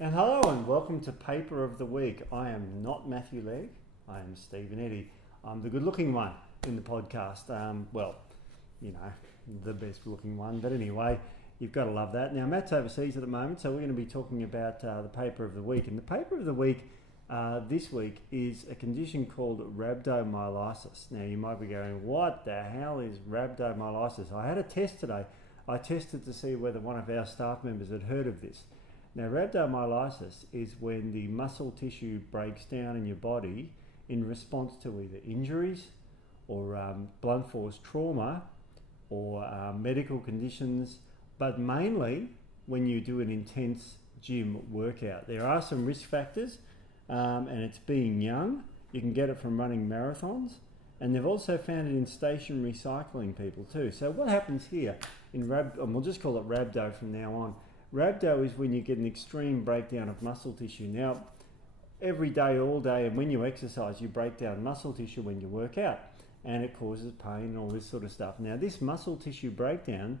And hello and welcome to Paper of the Week. I am not Matthew Legg, I am Stephen Eddy. I'm the good looking one in the podcast. The best looking one, but anyway, you've got to love that. Now, Matt's overseas at the moment, so we're going to be talking about the Paper of the Week. And the Paper of the Week this week is a condition called rhabdomyolysis. Now, you might be going, what the hell is rhabdomyolysis? I had a test today. I tested to see whether one of our staff members had heard of this. Now, rhabdomyolysis is when the muscle tissue breaks down in your body in response to either injuries or blunt force trauma or medical conditions, but mainly when you do an intense gym workout. There are some risk factors, and it's being young. You can get it from running marathons, and they've also found it in stationary cycling people too. So what happens here in and we'll just call it rhabdo from now on. Rhabdo is when you get an extreme breakdown of muscle tissue. Now, every day, all day, and when you exercise, you break down muscle tissue when you work out, and it causes pain and all this sort of stuff. Now, this muscle tissue breakdown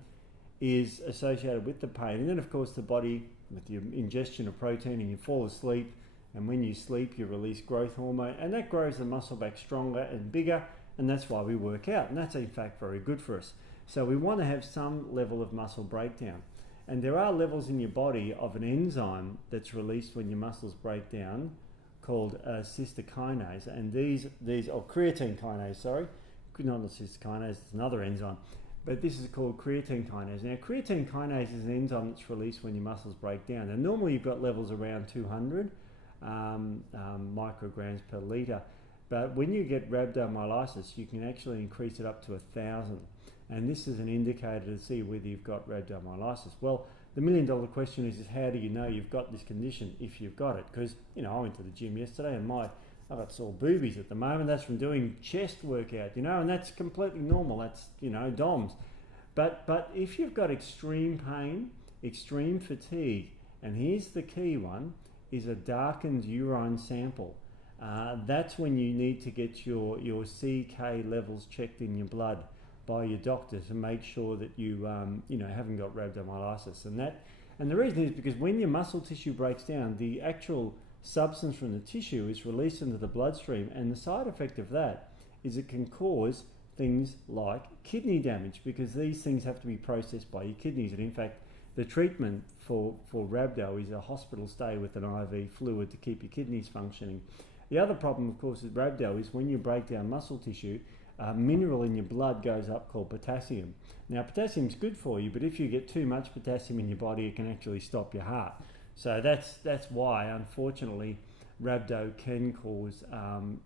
is associated with the pain, and then, of course, the body, with your ingestion of protein, and you fall asleep, and when you sleep, you release growth hormone, and that grows the muscle back stronger and bigger, and that's why we work out, and that's, in fact, very good for us. So we want to have some level of muscle breakdown. And there are levels in your body of an enzyme that's released when your muscles break down called cystokinase. And these creatine kinase, sorry. Not the cystokinase, it's another enzyme. But this is called creatine kinase. Now, creatine kinase is an enzyme that's released when your muscles break down. And normally you've got levels around 200 micrograms per litre. But when you get rhabdomyolysis, you can actually increase it up to 1,000. And this is an indicator to see whether you've got rhabdomyolysis. Well, the million-dollar question is how do you know you've got this condition if you've got it? Because, I went to the gym yesterday and I've got sore boobies at the moment. That's from doing chest workout, and that's completely normal. That's, DOMS. But if you've got extreme pain, extreme fatigue, and here's the key one, is a darkened urine sample. That's when you need to get your CK levels checked in your blood by your doctor to make sure that you haven't got rhabdomyolysis. And the reason is because when your muscle tissue breaks down, the actual substance from the tissue is released into the bloodstream, and the side effect of that is it can cause things like kidney damage, because these things have to be processed by your kidneys. And in fact, the treatment for rhabdo is a hospital stay with an IV fluid to keep your kidneys functioning. The other problem, of course, with rhabdo is when you break down muscle tissue, mineral in your blood goes up called potassium. Now, potassium is good for you, but if you get too much potassium in your body, it can actually stop your heart. So that's why, unfortunately, rhabdo can cause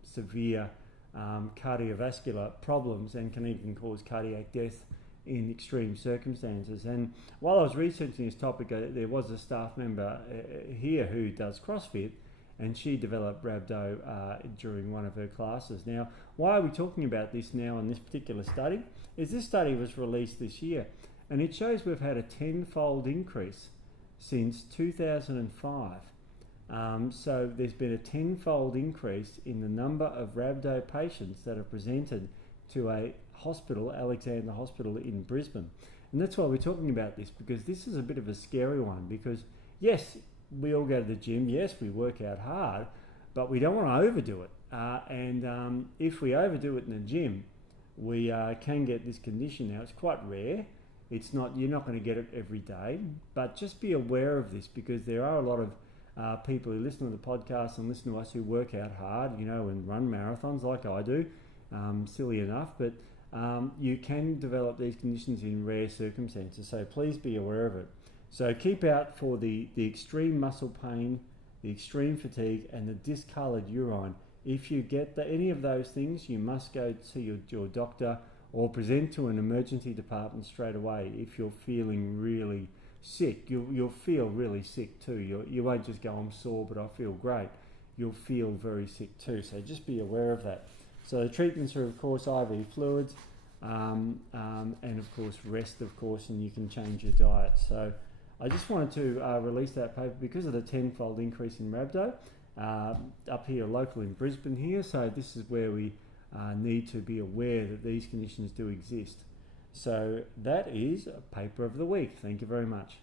severe cardiovascular problems and can even cause cardiac death in extreme circumstances. And while I was researching this topic, there was a staff member here who does CrossFit, and she developed rhabdo during one of her classes. Now, why are we talking about this now in this particular study? This study was released this year, and it shows we've had a 10-fold increase since 2005. So there's been a 10-fold increase in the number of rhabdo patients that are presented to a hospital, Alexandra Hospital in Brisbane. And that's why we're talking about this, because this is a bit of a scary one, because yes, we all go to the gym, yes, we work out hard, but we don't want to overdo it. And if we overdo it in the gym, we can get this condition. Now, it's quite rare. You're not going to get it every day, but just be aware of this, because there are a lot of people who listen to the podcast and listen to us who work out hard, and run marathons like I do, silly enough, but you can develop these conditions in rare circumstances, so please be aware of it. So keep out for the extreme muscle pain, the extreme fatigue, and the discoloured urine. If you get any of those things, you must go see your doctor or present to an emergency department straight away. If you're feeling really sick, you'll feel really sick too. You won't just go, I'm sore, but I feel great. You'll feel very sick too. So just be aware of that. So the treatments are, of course, IV fluids, and of course rest, of course, and you can change your diet. So I just wanted to release that paper because of the 10-fold increase in rhabdo up here local in Brisbane here. So this is where we need to be aware that these conditions do exist. So that is Paper of the Week. Thank you very much.